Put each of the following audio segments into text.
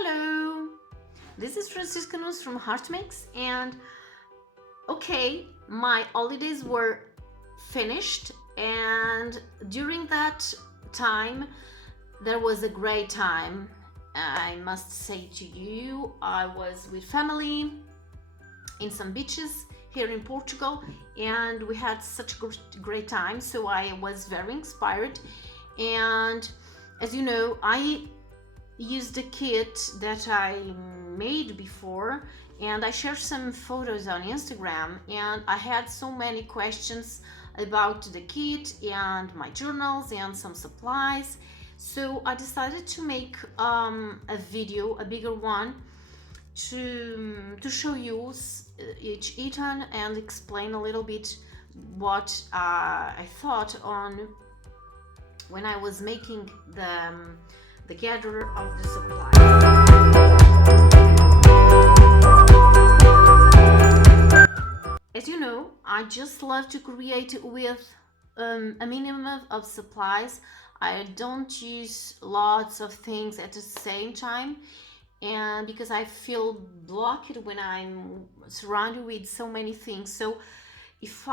Hello, this is Francisca Nunes from Heartmix, and okay, my holidays were finished, and during that time there was a great time. I must say to you, I was with family in some beaches here in Portugal, and we had such a great time, so I was very inspired. And as you know, I used the kit that I made before, and I shared some photos on Instagram, and I had so many questions about the kit and my journals and some supplies. So I decided to make a video, a bigger one, to show you each item and explain a little bit what I thought on when I was making the gather of the supply. As you know, I just love to create with a minimum of supplies. I don't use lots of things at the same time, and because I feel blocked when I'm surrounded with so many things. So if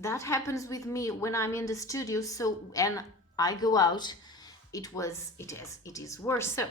that happens with me when I'm in the studio, and I go out, it is worse. So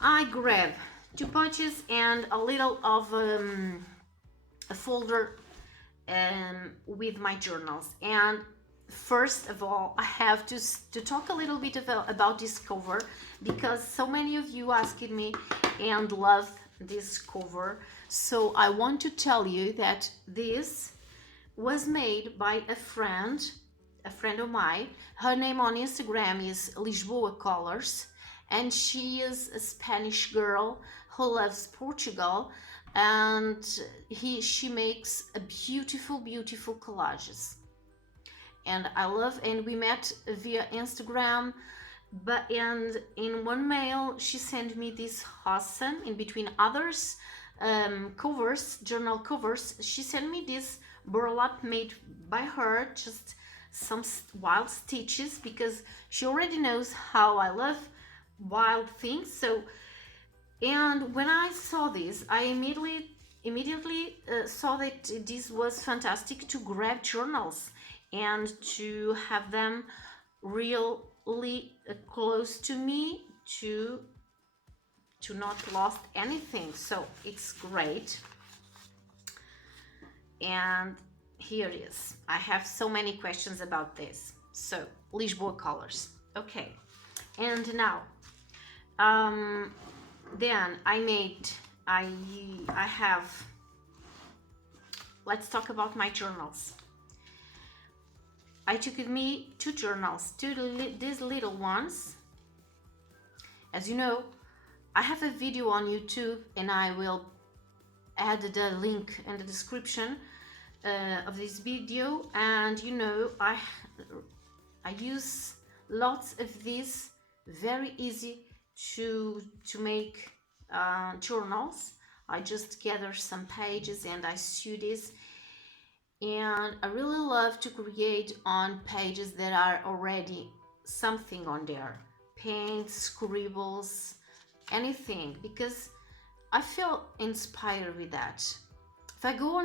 I grab 2 punches and a little of a folder with my journals. And first of all, I have to talk a little bit about this cover, because so many of you asked me and love this cover. So I want to tell you that this was made by a friend of mine. Her name on Instagram is Lisboa Colors, and she is a Spanish girl who loves Portugal, and she makes a beautiful collages, and I love. And we met via Instagram, and in one mail she sent me this awesome, in between others covers, journal covers, she sent me this burlap made by her, just some wild stitches, because she already knows how I love wild things. So, and when I saw this, I immediately saw that this was fantastic to grab journals and to have them really close to me, to not lost anything. So it's great. And here it is. I have so many questions about this. So Lisboa Colors. Okay, and now then I have, let's talk about my journals. I took with me 2 journals, these little ones. As you know, I have a video on YouTube, and I will add the link in the description of this video. And you know, I use lots of these, very easy to make journals. I just gather some pages and I sew this, and I really love to create on pages that are already something on there, paints, scribbles, anything, because I feel inspired with that. If I go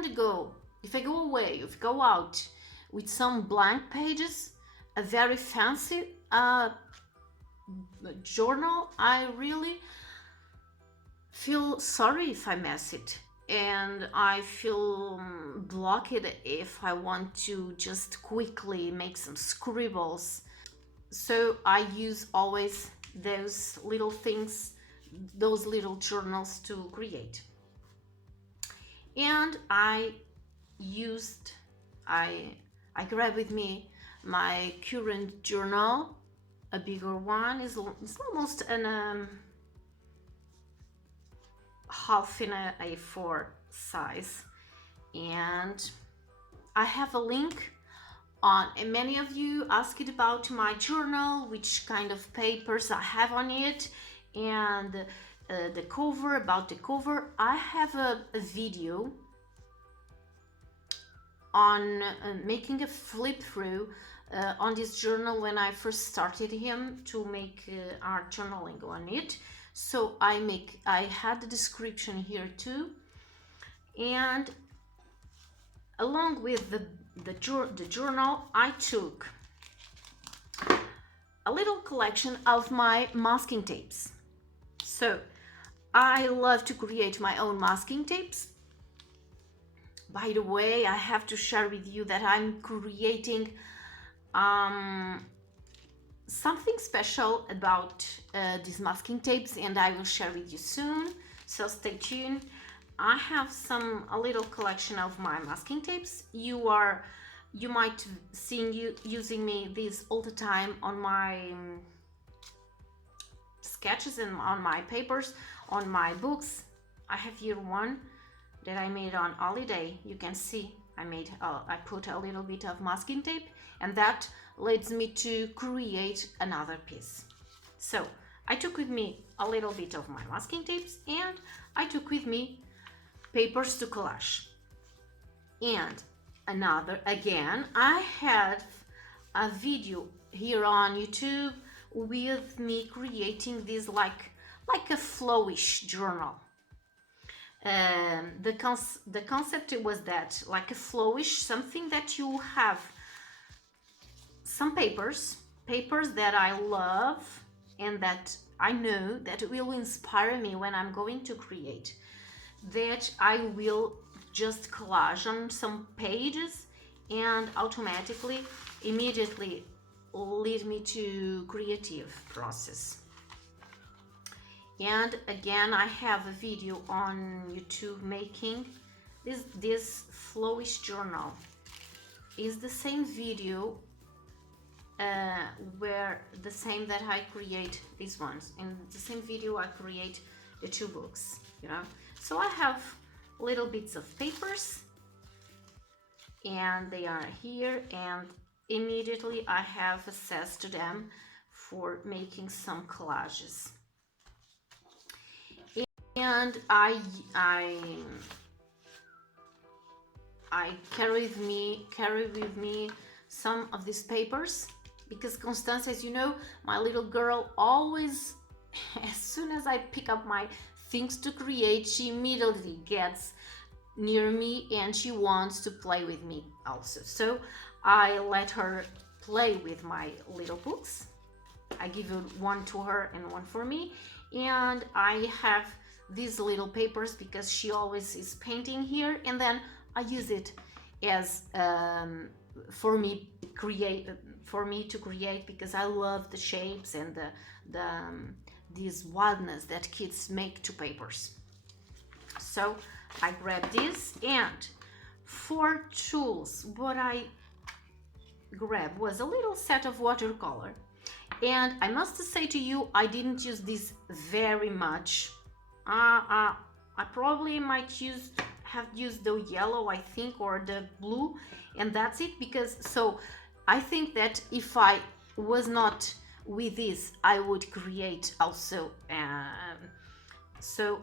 away, if I go out with some blank pages, a very fancy journal, I really feel sorry if I mess it, and I feel blocked if I want to just quickly make some scribbles. So I use always those little things, those little journals to create. And I grab with me my current journal, a bigger one. It's almost an half in a A4 size, and I have a link on, and many of you asked about my journal, which kind of papers I have on it, and the cover, about the cover. I have a video on making a flip through on this journal when I first started him to make art journaling on it. So I had the description here too, and along with the journal, I took a little collection of my masking tapes. So I love to create my own masking tapes. By the way, I have to share with you that I'm creating something special about these masking tapes, and I will share with you soon, so stay tuned. I have a little collection of my masking tapes. You might see using me these all the time on my sketches and on my papers, on my books. I have here one that I made on holiday. You can see I put a little bit of masking tape, and that leads me to create another piece. So I took with me a little bit of my masking tapes, and I took with me papers to collage. And again, I have a video here on YouTube with me creating this like a flowish journal. The concept was that like a flowish, something that you have some papers that I love and that I know that will inspire me when I'm going to create, that I will just collage on some pages and automatically, immediately lead me to creative process. And again, I have a video on YouTube making this Flowish Journal. Is the same video where the same that I create these ones. In the same video I create the two books, you know. So I have little bits of papers, and they are here, and immediately I have access to them for making some collages. And I carry with me some of these papers, because Constance, as you know, my little girl, always as soon as I pick up my things to create, she immediately gets near me and she wants to play with me also. So I let her play with my little books. I give one to her and one for me, and I have these little papers because she always is painting here, and then I use it as for me to create, because I love the shapes and these wildness that kids make to papers. So I grabbed this, and for tools, what I grabbed was a little set of watercolor. And I must say to you, I didn't use this very much. I probably might have used the yellow, I think, or the blue, and that's it. Because so I think that if I was not with this, I would create also. So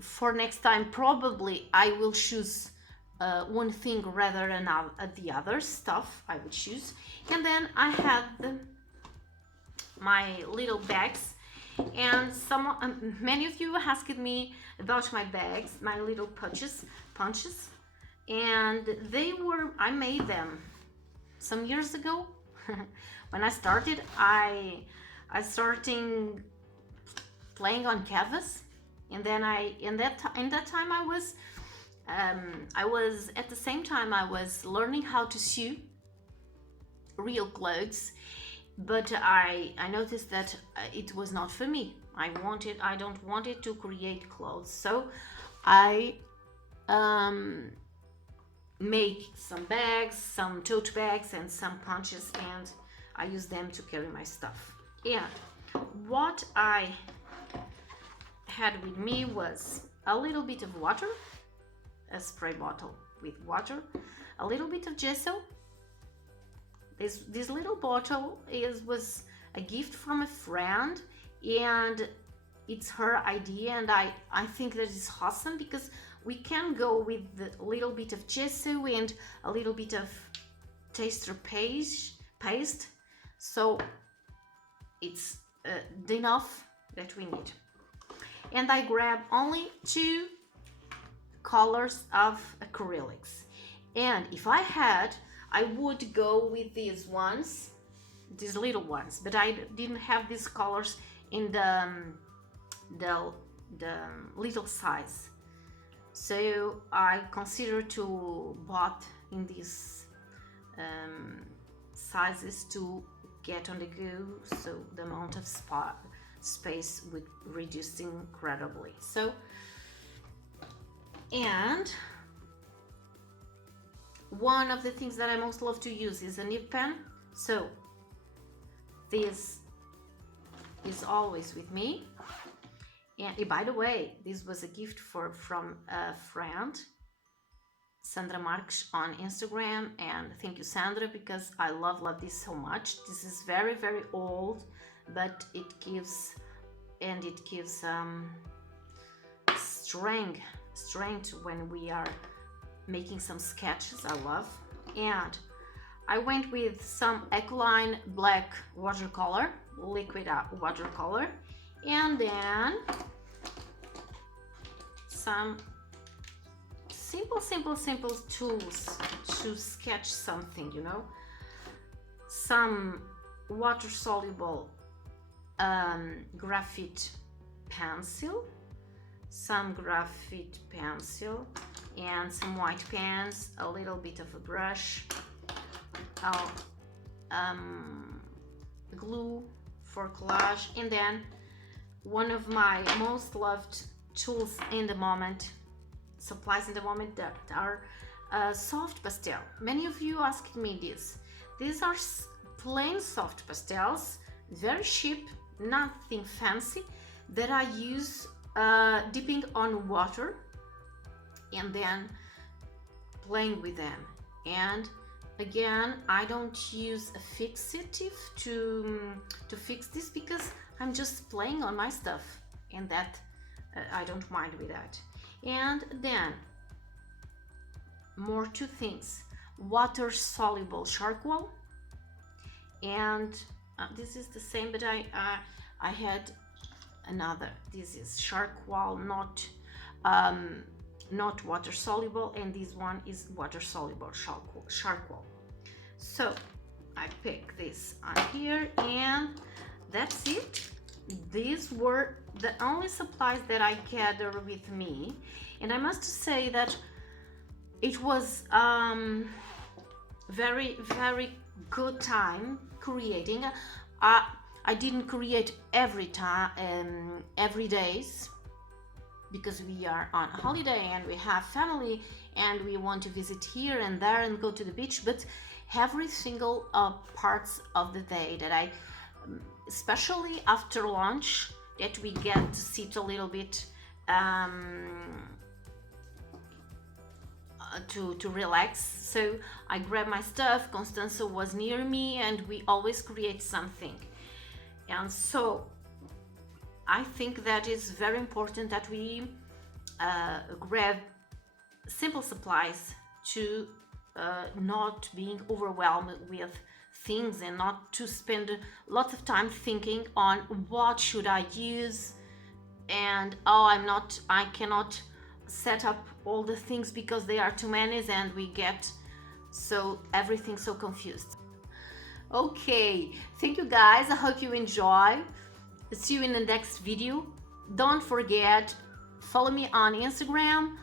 for next time, probably I will choose one thing rather than the other stuff I would choose. And then I had my little bags, and many of you asked me about my bags, my little punches, and I made them some years ago. When I started, I started playing on canvas, and then in that time I was at the same time I was learning how to sew real clothes. But I noticed that it was not for me. I don't want it to create clothes. So I make some bags, some tote bags, and some punches, and I use them to carry my stuff. And what I had with me was a little bit of water, a spray bottle with water, a little bit of gesso. This little bottle was a gift from a friend, and it's her idea, and I think that is awesome, because we can go with the little bit of gesso and a little bit of taster paste, so it's enough that we need. And I grab only 2 colors of acrylics. And if I had, I would go with these ones, these little ones, but I didn't have these colors in the little size. So I consider to bought in these sizes to get on the go, so the amount of space would reduce incredibly. So, and one of the things that I most love to use is a nib pen. So this is always with me. And by the way, this was a gift from a friend, Sandra Marques, on Instagram, and thank you, Sandra, because I love this so much. This is very, very old, but it gives strength when we are making some sketches. I love. And I went with some Ecoline black watercolor, liquid watercolor, and then some simple tools to sketch something, you know. Some water soluble graphite pencil, and some white pens, a little bit of a brush, glue for collage, and then one of my most loved tools in the moment, supplies in the moment, that are soft pastel. Many of you asked me this. These are plain soft pastels, very cheap, nothing fancy, that I use dipping on water and then playing with them. And again, I don't use a fixative to fix this, because I'm just playing on my stuff, and that I don't mind with that. And then more 2 things: water soluble charcoal, and this is the same, but I had another. This is charcoal, not water soluble, and this one is water soluble charcoal. So I pick this on here, and that's it. These were the only supplies that I gathered with me, and I must say that it was very, very good time creating. I didn't create every days, because we are on holiday and we have family and we want to visit here and there and go to the beach, but every single parts of the day that I, especially after lunch, that we get to sit a little bit to relax. So I grabbed my stuff, Constanza was near me, and we always create something. And so I think that it's very important that we grab simple supplies to not being overwhelmed with things, and not to spend lots of time thinking on what should I use, and I cannot set up all the things because they are too many, and we get everything so confused. Okay, thank you guys, I hope you enjoy. See you in the next video. Don't forget, follow me on Instagram.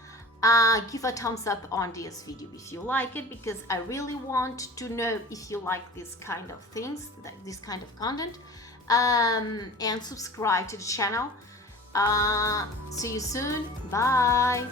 Give a thumbs up on this video if you like it, because I really want to know if you like this kind of things, this kind of content, and subscribe to the channel. See you soon. Bye.